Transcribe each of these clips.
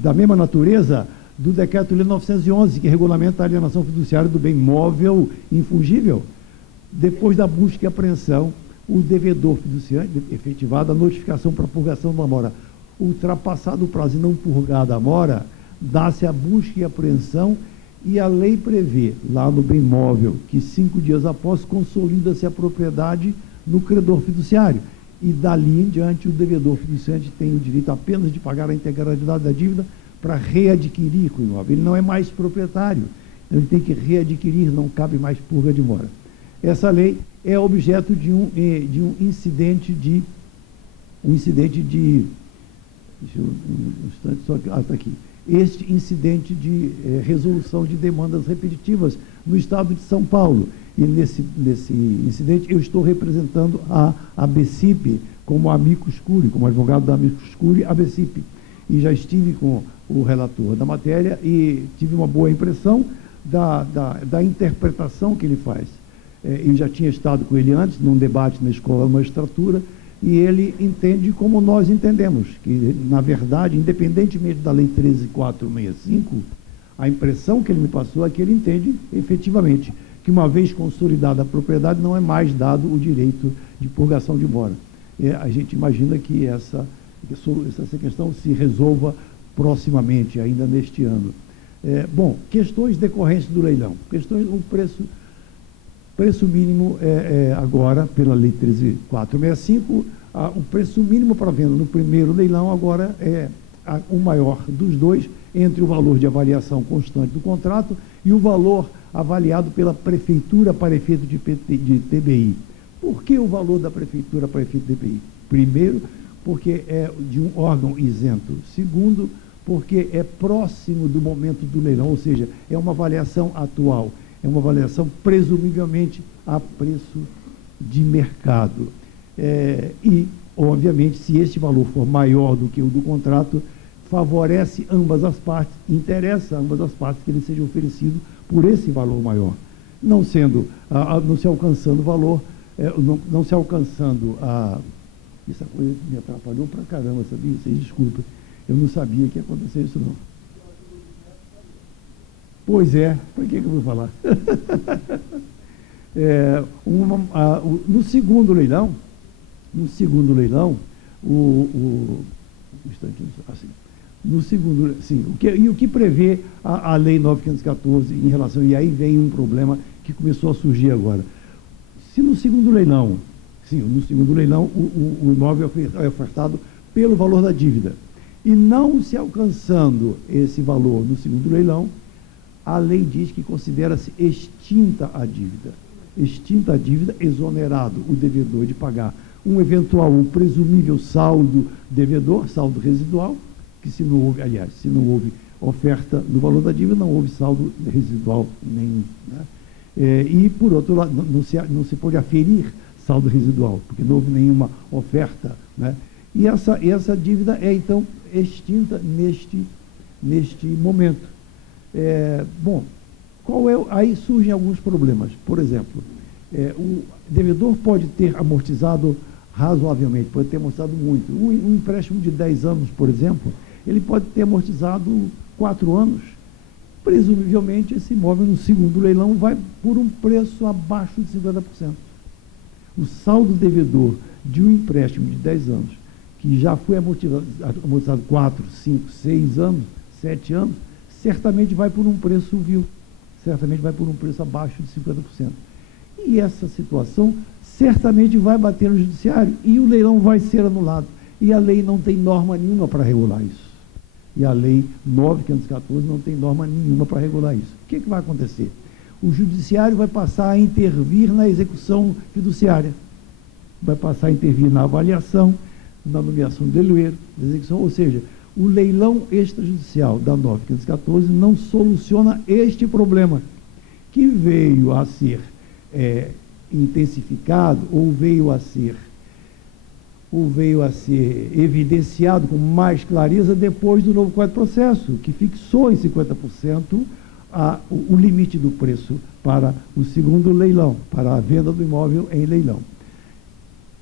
da mesma natureza do Decreto-Lei 911, que regulamenta a alienação fiduciária do bem móvel infungível. Depois da busca e apreensão, o devedor fiduciário, efetivada a notificação para purgação da mora, ultrapassado o prazo e não purgada a mora, dá-se a busca e apreensão, e a lei prevê, lá no bem móvel, que 5 dias após consolida-se a propriedade no credor fiduciário. E dali em diante o devedor fiduciante tem o direito apenas de pagar a integralidade da dívida para readquirir o imóvel. Ele não é mais proprietário, ele tem que readquirir, não cabe mais purga de mora. Essa lei é objeto de um incidente de... Deixa eu um instante, só que... está aqui. Este incidente de resolução de demandas repetitivas no estado de São Paulo. E nesse incidente eu estou representando a ABCIP como amicus curiae, como advogado da amicus curiae, ABCIP. E já estive com o relator da matéria e tive uma boa impressão da interpretação que ele faz. Eu já tinha estado com ele antes, num debate na Escola de Magistratura, e ele entende como nós entendemos, que, na verdade, independentemente da Lei 13.465, a impressão que ele me passou é que ele entende, efetivamente, que uma vez consolidada a propriedade, não é mais dado o direito de purgação de mora. A gente imagina que essa questão se resolva proximamente, ainda neste ano. Bom, questões decorrentes do leilão. O preço mínimo agora, pela Lei 13.465, o preço mínimo para venda no primeiro leilão agora é o maior dos dois, entre o valor de avaliação constante do contrato e o valor avaliado pela prefeitura para efeito de TBI. Por que o valor da prefeitura para efeito de TBI? Primeiro, porque é de um órgão isento. Segundo, porque é próximo do momento do leilão, ou seja, é uma avaliação atual, é uma avaliação presumivelmente a preço de mercado. E, obviamente, se este valor for maior do que o do contrato, favorece ambas as partes, interessa a ambas as partes que ele seja oferecido por esse valor maior. Não se alcançando o valor, não se alcançando a... Essa coisa me atrapalhou pra caramba, sabia? Vocês desculpem, eu não sabia que ia acontecer isso, não. Pois é, por que eu vou falar? No segundo leilão, o que prevê a Lei 9.514 em relação, e aí vem um problema que começou a surgir agora. Se no segundo leilão, o imóvel é ofertado pelo valor da dívida, e não se alcançando esse valor no segundo leilão, a lei diz que considera-se extinta a dívida. Extinta a dívida, exonerado o devedor de pagar um eventual, um presumível saldo devedor, saldo residual, que se não houve oferta no valor da dívida, não houve saldo residual nenhum. Né? E, por outro lado, não se pode aferir saldo residual, porque não houve nenhuma oferta. Né? E essa dívida é, então, extinta neste momento. Bom, aí surgem alguns problemas. Por exemplo, o devedor pode ter amortizado razoavelmente, pode ter amortizado muito. Um empréstimo de 10 anos, por exemplo, ele pode ter amortizado 4 anos. Presumivelmente, esse imóvel no segundo leilão vai por um preço abaixo de 50%. O saldo devedor de um empréstimo de 10 anos, que já foi amortizado 4, 5, 6 anos, 7 anos, certamente vai por um preço vil, certamente vai por um preço abaixo de 50%. E essa situação certamente vai bater no judiciário e o leilão vai ser anulado. E a lei não tem norma nenhuma para regular isso. E a lei 9.514 não tem norma nenhuma para regular isso. O que vai acontecer? O judiciário vai passar a intervir na execução fiduciária, vai passar a intervir na avaliação, na nomeação do leiloeiro, na execução, ou seja, o leilão extrajudicial da 9.514 não soluciona este problema, que veio a ser intensificado ou veio a ser evidenciado com mais clareza depois do novo Código de Processo, que fixou em 50% o limite do preço para o segundo leilão, para a venda do imóvel em leilão.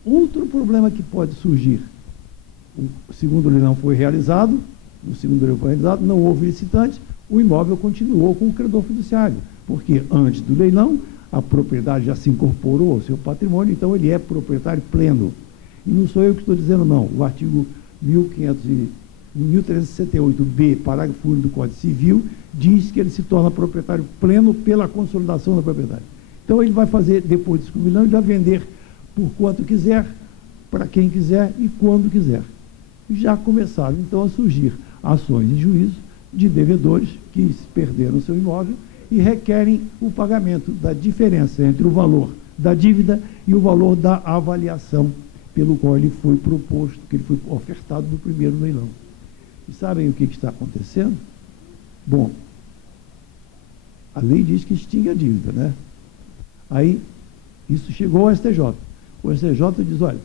Outro problema que pode surgir O segundo leilão foi realizado, não houve licitante, o imóvel continuou com o credor fiduciário, porque antes do leilão, a propriedade já se incorporou ao seu patrimônio, então ele é proprietário pleno. E não sou eu que estou dizendo, não. O artigo 1368b, parágrafo único do Código Civil, diz que ele se torna proprietário pleno pela consolidação da propriedade. Então, ele vai fazer, depois de 5 milhões, ele vai vender por quanto quiser, para quem quiser e quando quiser. Já começaram, então, a surgir ações em juízo de devedores que perderam seu imóvel e requerem o pagamento da diferença entre o valor da dívida e o valor da avaliação pelo qual ele foi proposto, que ele foi ofertado no primeiro leilão. E sabem o que está acontecendo? Bom, a lei diz que extingue a dívida, né? Aí, isso chegou ao STJ. O STJ diz, olha,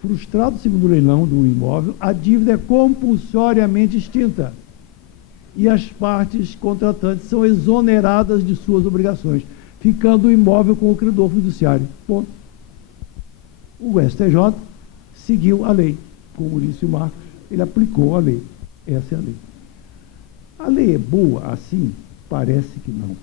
frustrado o segundo leilão do imóvel, a dívida é compulsoriamente extinta e as partes contratantes são exoneradas de suas obrigações, ficando o imóvel com o credor fiduciário. Ponto. O STJ seguiu a lei. Como Maurício Marcos, ele aplicou a lei. Essa é a lei. A lei é boa assim? Parece que não,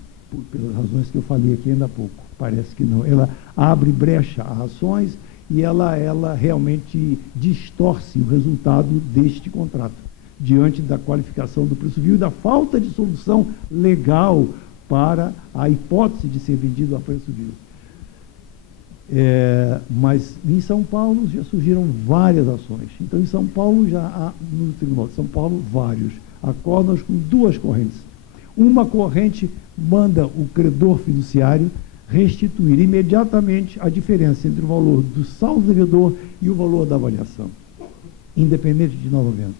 pelas razões que eu falei aqui ainda há pouco. Parece que não. Ela abre brecha a ações e ela realmente distorce o resultado deste contrato, diante da qualificação do preço vil e da falta de solução legal para a hipótese de ser vendido a preço vil. Mas em São Paulo já surgiram várias ações. Então, em São Paulo já há, no Tribunal de São Paulo, vários acordos com duas correntes. Uma corrente manda o credor fiduciário restituir imediatamente a diferença entre o valor do saldo devedor e o valor da avaliação, independente de nova venda.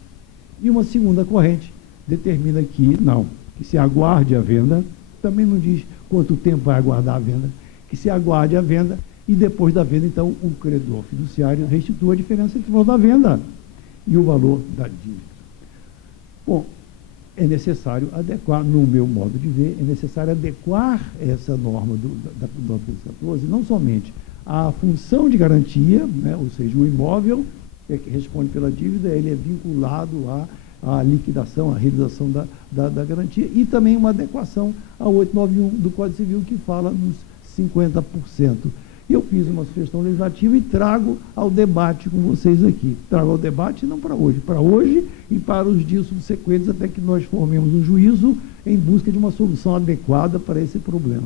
E uma segunda corrente determina que não, que se aguarde a venda, também não diz quanto tempo vai aguardar a venda, que se aguarde a venda e depois da venda, então, o credor fiduciário restitua a diferença entre o valor da venda e o valor da dívida. Bom, é necessário adequar, no meu modo de ver, é necessário adequar essa norma da 214, não somente à função de garantia, né, ou seja, o imóvel que responde pela dívida, ele é vinculado à liquidação, à realização da garantia, e também uma adequação ao 891 do Código Civil, que fala nos 50%. Eu fiz uma sugestão legislativa e trago ao debate com vocês aqui. Trago ao debate não para hoje e para os dias subsequentes, até que nós formemos um juízo em busca de uma solução adequada para esse problema.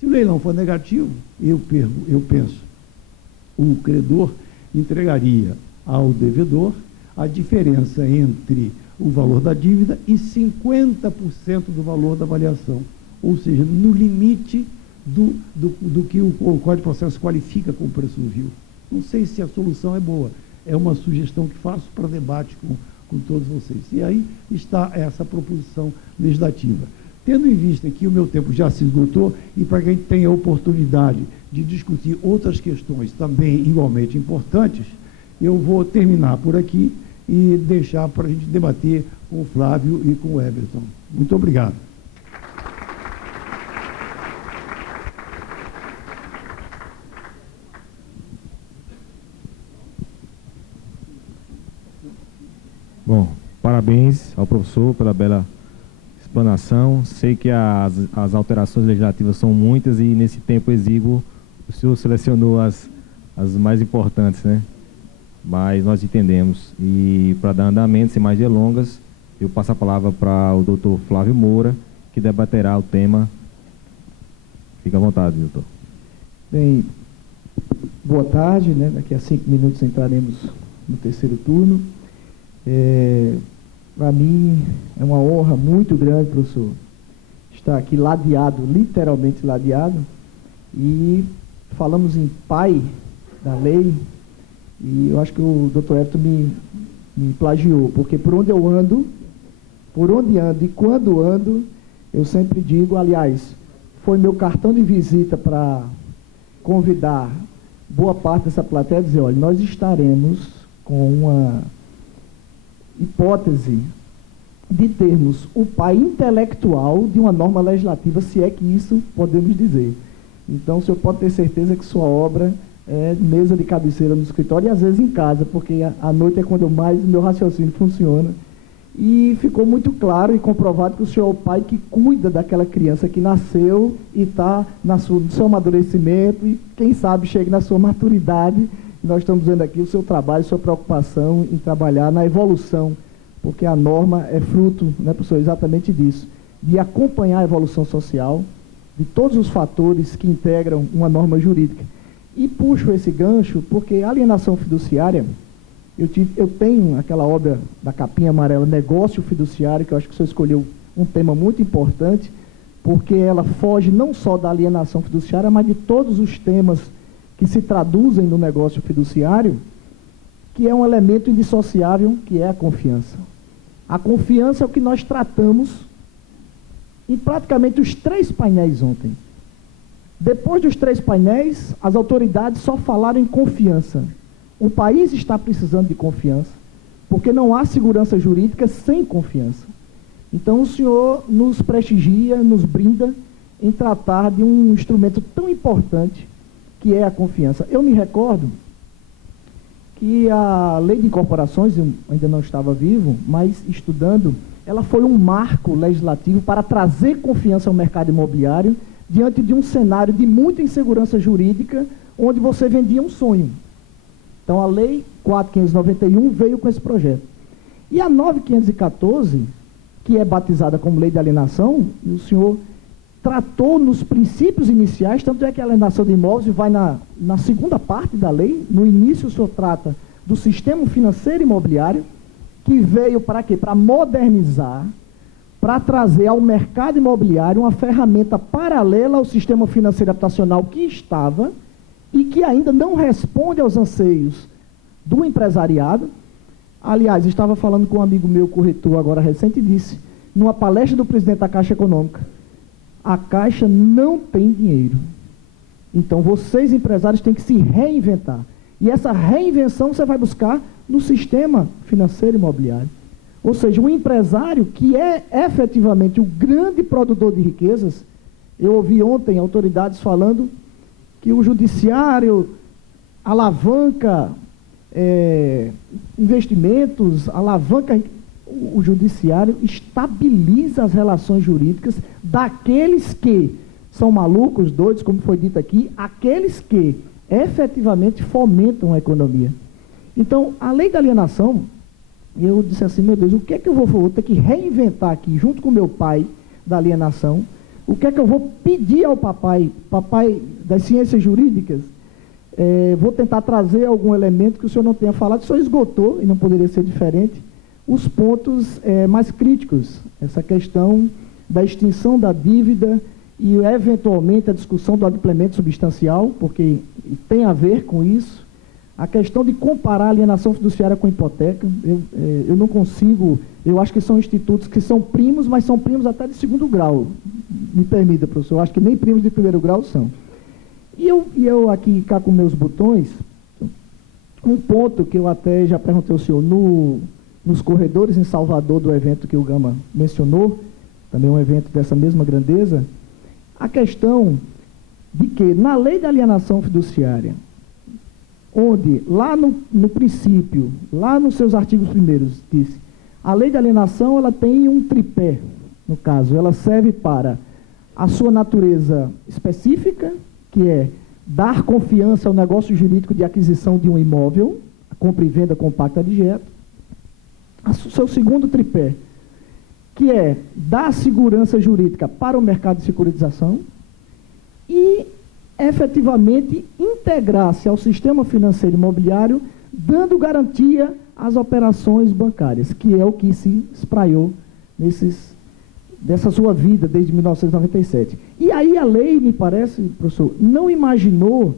Se o leilão for negativo, eu penso, o credor entregaria ao devedor a diferença entre o valor da dívida e 50% do valor da avaliação, ou seja, no limite do que o Código de Processo qualifica como preço vil. Não sei se a solução é boa, é uma sugestão que faço para debate com todos vocês. E aí está essa proposição legislativa. Tendo em vista que o meu tempo já se esgotou e para que a gente tenha a oportunidade de discutir outras questões também igualmente importantes, eu vou terminar por aqui e deixar para a gente debater com o Flávio e com o Everton. Muito obrigado. Bom, parabéns ao professor pela bela explanação. Sei que as alterações legislativas são muitas e nesse tempo exíguo o senhor selecionou as mais importantes, né? Mas nós entendemos. E para dar andamento, sem mais delongas, eu passo a palavra para o doutor Flávio Moura, que debaterá o tema. Fique à vontade, doutor. Bem, boa tarde, né? Daqui a 5 minutos entraremos no terceiro turno. Para mim é uma honra muito grande, professor, estar aqui ladeado, literalmente ladeado, e falamos em pai da lei, e eu acho que o doutor Everton me plagiou, porque por onde ando e quando ando, eu sempre digo, aliás, foi meu cartão de visita para convidar boa parte dessa plateia a dizer, olha, nós estaremos com uma hipótese de termos o pai intelectual de uma norma legislativa, se é que isso podemos dizer. Então, o senhor pode ter certeza que sua obra mesa de cabeceira no escritório e às vezes em casa, porque à noite é quando mais o meu raciocínio funciona. E ficou muito claro e comprovado que o senhor é o pai que cuida daquela criança que nasceu e está no seu amadurecimento e, quem sabe, chegue na sua maturidade. Nós estamos vendo aqui o seu trabalho, sua preocupação em trabalhar na evolução, porque a norma é fruto, né, professor, exatamente disso, de acompanhar a evolução social, de todos os fatores que integram uma norma jurídica. E puxo esse gancho porque a alienação fiduciária, eu tenho aquela obra da capinha amarela, Negócio Fiduciário, que eu acho que o senhor escolheu um tema muito importante, porque ela foge não só da alienação fiduciária, mas de todos os temas que se traduzem no negócio fiduciário, que é um elemento indissociável, que é a confiança. A confiança é o que nós tratamos em praticamente os 3 painéis ontem. Depois dos 3 painéis, as autoridades só falaram em confiança. O país está precisando de confiança, porque não há segurança jurídica sem confiança. Então, o senhor nos prestigia, nos brinda em tratar de um instrumento tão importante, que é a confiança. Eu me recordo que a lei de incorporações, eu ainda não estava vivo, mas estudando, ela foi um marco legislativo para trazer confiança ao mercado imobiliário diante de um cenário de muita insegurança jurídica, onde você vendia um sonho. Então, a Lei 4.591 veio com esse projeto. E a 9.514, que é batizada como Lei de Alienação, e o senhor tratou nos princípios iniciais, tanto é que a alienação de imóveis vai na segunda parte da lei. No início, o senhor trata do sistema financeiro imobiliário, que veio para quê? Para modernizar, para trazer ao mercado imobiliário uma ferramenta paralela ao sistema financeiro habitacional que estava e que ainda não responde aos anseios do empresariado. Aliás, estava falando com um amigo meu, corretor, agora recente, e disse, numa palestra do presidente da Caixa Econômica, a Caixa não tem dinheiro. Então, vocês, empresários, têm que se reinventar. E essa reinvenção você vai buscar no sistema financeiro imobiliário. Ou seja, o empresário, que é efetivamente o grande produtor de riquezas, eu ouvi ontem autoridades falando que o judiciário alavanca investimentos, alavanca... O judiciário estabiliza as relações jurídicas daqueles que são malucos, doidos, como foi dito aqui, aqueles que efetivamente fomentam a economia. Então, a lei da alienação, eu disse assim, meu Deus, o que é que eu vou ter que reinventar aqui, junto com meu pai da alienação, o que é que eu vou pedir ao papai das ciências jurídicas? Vou tentar trazer algum elemento que o senhor não tenha falado, o senhor esgotou, e não poderia ser diferente, os pontos mais críticos, essa questão da extinção da dívida e, eventualmente, a discussão do adimplemento substancial, porque tem a ver com isso, a questão de comparar a alienação fiduciária com a hipoteca. Eu não consigo, eu acho que são institutos que são primos, mas são primos até de 2º grau, me permita, professor, eu acho que nem primos de 1º grau são. E eu aqui cá com meus botões, um ponto que eu até já perguntei ao senhor nos corredores em Salvador, do evento que o Gama mencionou, também um evento dessa mesma grandeza, a questão de que, na lei da alienação fiduciária, onde, lá no princípio, lá nos seus artigos primeiros, disse, a lei da alienação, ela tem um tripé, no caso, ela serve para a sua natureza específica, que é dar confiança ao negócio jurídico de aquisição de um imóvel, a compra e venda com pacto adigeto, o seu segundo tripé, que é dar segurança jurídica para o mercado de securitização e, efetivamente, integrar-se ao sistema financeiro imobiliário, dando garantia às operações bancárias, que é o que se espraiou dessa sua vida desde 1997. E aí a lei, me parece, professor, não imaginou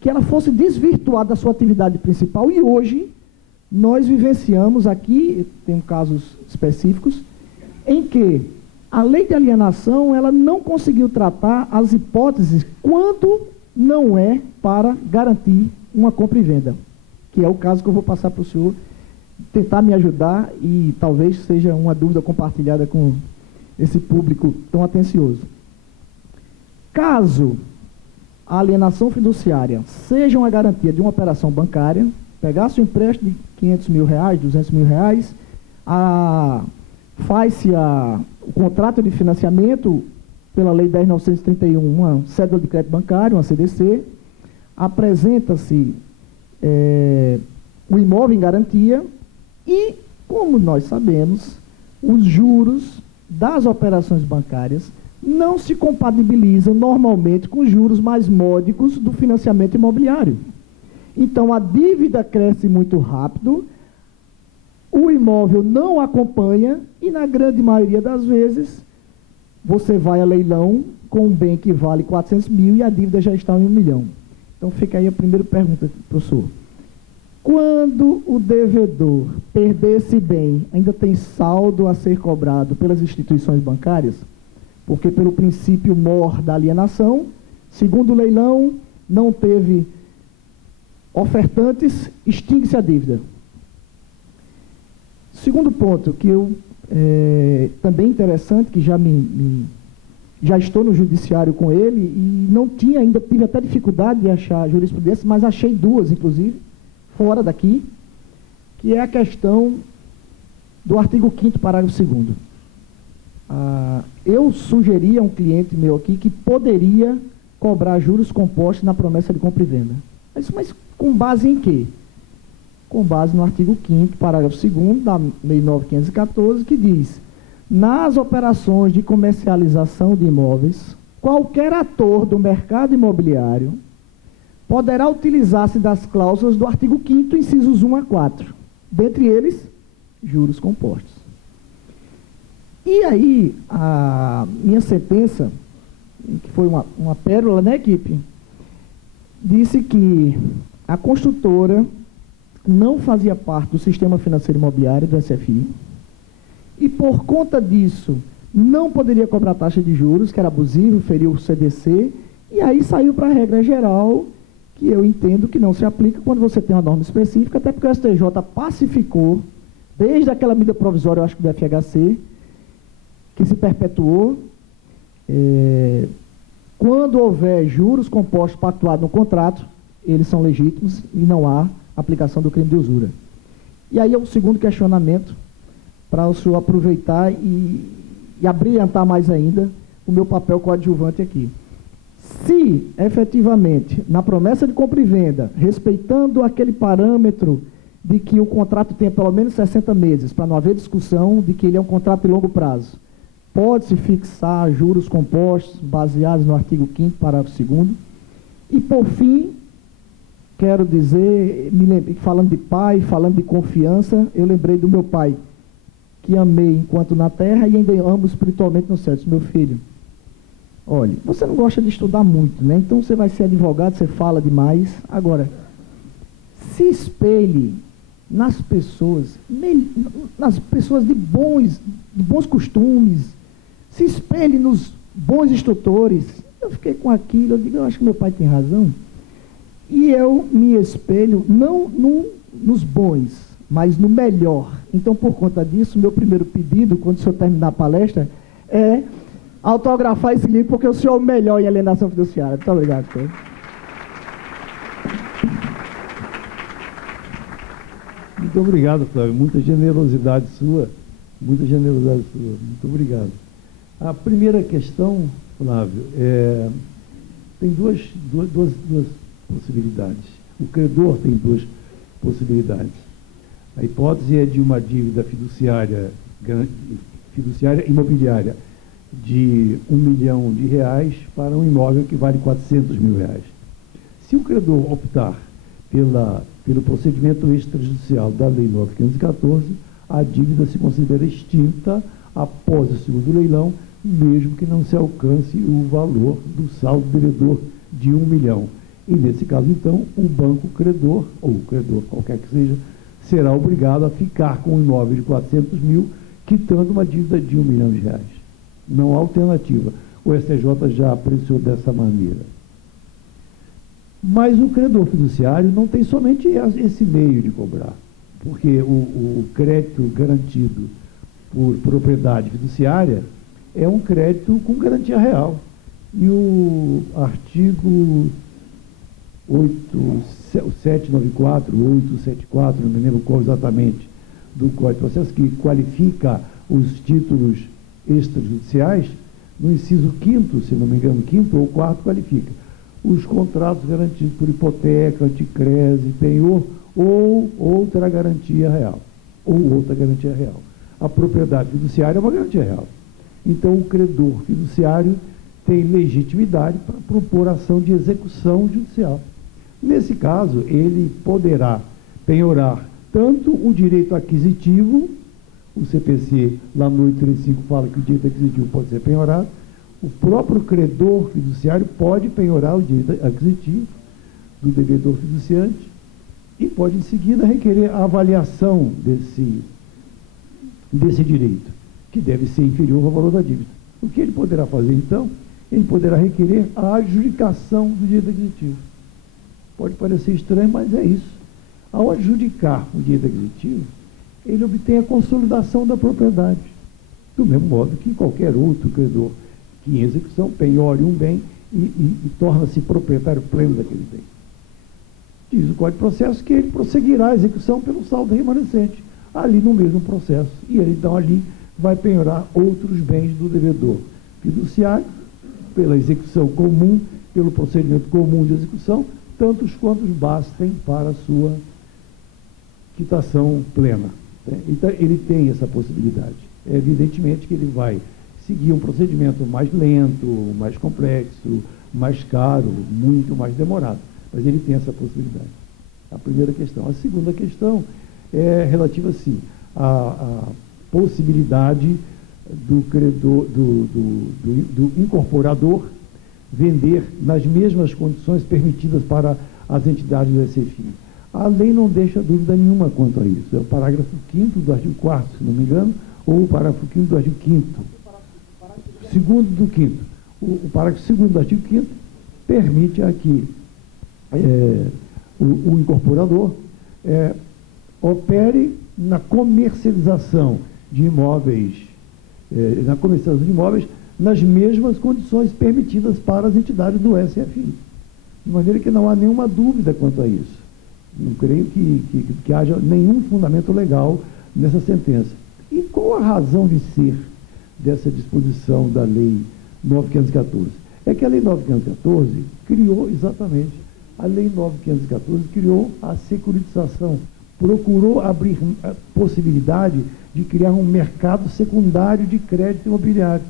que ela fosse desvirtuar da sua atividade principal, e hoje nós vivenciamos aqui, tem casos específicos, em que a lei de alienação, ela não conseguiu tratar as hipóteses quando não é para garantir uma compra e venda, que é o caso que eu vou passar para o senhor tentar me ajudar, e talvez seja uma dúvida compartilhada com esse público tão atencioso. Caso a alienação fiduciária seja uma garantia de uma operação bancária, pegasse um empréstimo de 500 mil reais, 200 mil reais, faz-se o contrato de financiamento pela Lei 10.931, uma cédula de crédito bancário, uma CDC, apresenta-se o imóvel em garantia e, como nós sabemos, os juros das operações bancárias não se compatibilizam normalmente com os juros mais módicos do financiamento imobiliário. Então, a dívida cresce muito rápido, o imóvel não acompanha e, na grande maioria das vezes, você vai a leilão com um bem que vale 400 mil e a dívida já está em 1 milhão. Então, fica aí a primeira pergunta, professor. Quando o devedor perder esse bem, ainda tem saldo a ser cobrado pelas instituições bancárias? Porque, pelo princípio mor da alienação, segundo o leilão, não teve ofertantes, extingue-se a dívida. Segundo ponto, que também interessante, que já estou no judiciário com ele, e não tinha ainda, tive até dificuldade de achar jurisprudência, mas achei 2, inclusive, fora daqui, que é a questão do artigo 5º, parágrafo 2º. Eu sugeri a um cliente meu aqui que poderia cobrar juros compostos na promessa de compra e venda. Mas com base em quê? Com base no artigo 5º, parágrafo 2º da Lei 9.514, que diz: nas operações de comercialização de imóveis, qualquer ator do mercado imobiliário poderá utilizar-se das cláusulas do artigo 5º, incisos 1 a 4, dentre eles, juros compostos. E aí, a minha sentença, que foi uma pérola, né, equipe, disse que a construtora não fazia parte do sistema financeiro imobiliário do SFI e, por conta disso, não poderia cobrar taxa de juros, que era abusivo, feriu o CDC, e aí saiu para a regra geral, que eu entendo que não se aplica quando você tem uma norma específica, até porque o STJ pacificou, desde aquela medida provisória, eu acho que do FHC, que se perpetuou, quando houver juros compostos pactuados no contrato, eles são legítimos e não há aplicação do crime de usura. E aí é o segundo questionamento, para o senhor aproveitar e abrilhantar mais ainda o meu papel coadjuvante aqui. Se, efetivamente, na promessa de compra e venda, respeitando aquele parâmetro de que o contrato tenha pelo menos 60 meses, para não haver discussão de que ele é um contrato de longo prazo, pode-se fixar juros compostos baseados no artigo 5º, parágrafo 2º. E, por fim, quero dizer, falando de pai, falando de confiança, eu lembrei do meu pai, que amei enquanto na terra e ainda amo espiritualmente no céu. Disse: meu filho, olha, você não gosta de estudar muito, né? Então você vai ser advogado, você fala demais. Agora, se espelhe nas pessoas de bons costumes, se espelhe nos bons instrutores. Eu fiquei com aquilo, eu digo, eu acho que meu pai tem razão. E eu me espelho não nos bons, mas no melhor. Então, por conta disso, meu primeiro pedido, quando o senhor terminar a palestra, é autografar esse livro, porque o senhor é o melhor em alienação fiduciária. Muito obrigado, senhor. Muito obrigado, Flávio. Muita generosidade sua. Muito obrigado. A primeira questão, Flávio, tem duas possibilidades. O credor tem 2 possibilidades. A hipótese é de uma dívida fiduciária imobiliária de R$1 milhão para um imóvel que vale R$400 mil. Se o credor optar pelo procedimento extrajudicial da Lei 9.514, a dívida se considera extinta após o segundo leilão, mesmo que não se alcance o valor do saldo devedor de R$1 milhão. E, nesse caso, então, o banco credor, ou o credor qualquer que seja, será obrigado a ficar com um imóvel de 400 mil, quitando uma dívida de R$1 milhão. Não há alternativa. O STJ já apreciou dessa maneira. Mas o credor fiduciário não tem somente esse meio de cobrar, porque o crédito garantido por propriedade fiduciária é um crédito com garantia real. E o artigo 794, 874, não me lembro qual exatamente, do Código de Processo, que qualifica os títulos extrajudiciais, no inciso 5º, se não me engano, 5º ou 4º, qualifica os contratos garantidos por hipoteca, anticrese, penhor ou outra garantia real. A propriedade fiduciária é uma garantia real. Então, o credor fiduciário tem legitimidade para propor ação de execução judicial. Nesse caso, ele poderá penhorar tanto o direito aquisitivo, o CPC, lá no 835, fala que o direito aquisitivo pode ser penhorado, o próprio credor fiduciário pode penhorar o direito aquisitivo do devedor fiduciante e pode, em seguida, requerer a avaliação desse direito, que deve ser inferior ao valor da dívida. O que ele poderá fazer, então? Ele poderá requerer a adjudicação do direito aquisitivo. Pode parecer estranho, mas é isso. Ao adjudicar o direito aquisitivo, ele obtém a consolidação da propriedade, do mesmo modo que qualquer outro credor que em execução penhore um bem e torna-se proprietário pleno daquele bem. Diz o Código de Processo que ele prosseguirá a execução pelo saldo remanescente, ali no mesmo processo. E ele, então, ali vai penhorar outros bens do devedor fiduciário, pela execução comum, pelo procedimento comum de execução, tantos quantos bastem para a sua quitação plena. Então, ele tem essa possibilidade. Evidentemente que ele vai seguir um procedimento mais lento, mais complexo, mais caro, muito mais demorado. Mas ele tem essa possibilidade. A primeira questão. A segunda questão é relativa, sim, à possibilidade do credor, do incorporador vender nas mesmas condições permitidas para as entidades do SFI. A lei não deixa dúvida nenhuma quanto a isso. É o parágrafo 5º do artigo 4º, se não me engano, ou o parágrafo 5º do artigo 5º. Segundo do 5º. O parágrafo 2º do artigo 5º permite a que o incorporador opere na comercialização de imóveis, nas mesmas condições permitidas para as entidades do SFI. De maneira que não há nenhuma dúvida quanto a isso. Não creio que haja nenhum fundamento legal nessa sentença. E qual a razão de ser dessa disposição da Lei 9.514? É que a Lei 9.514 criou exatamente, a Lei 9.514 criou a securitização, procurou abrir a possibilidade de criar um mercado secundário de crédito imobiliário.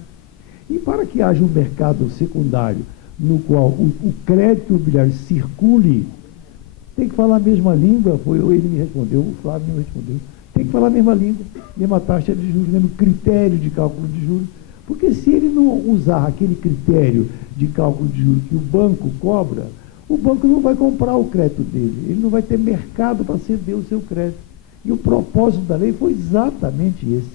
E para que haja um mercado secundário no qual o crédito imobiliário circule, tem que falar a mesma língua, ele me respondeu, o Flávio me respondeu, tem que falar a mesma língua, mesma taxa de juros, mesmo critério de cálculo de juros, porque se ele não usar aquele critério de cálculo de juros que o banco cobra, o banco não vai comprar o crédito dele, ele não vai ter mercado para ceder o seu crédito. E o propósito da lei foi exatamente esse.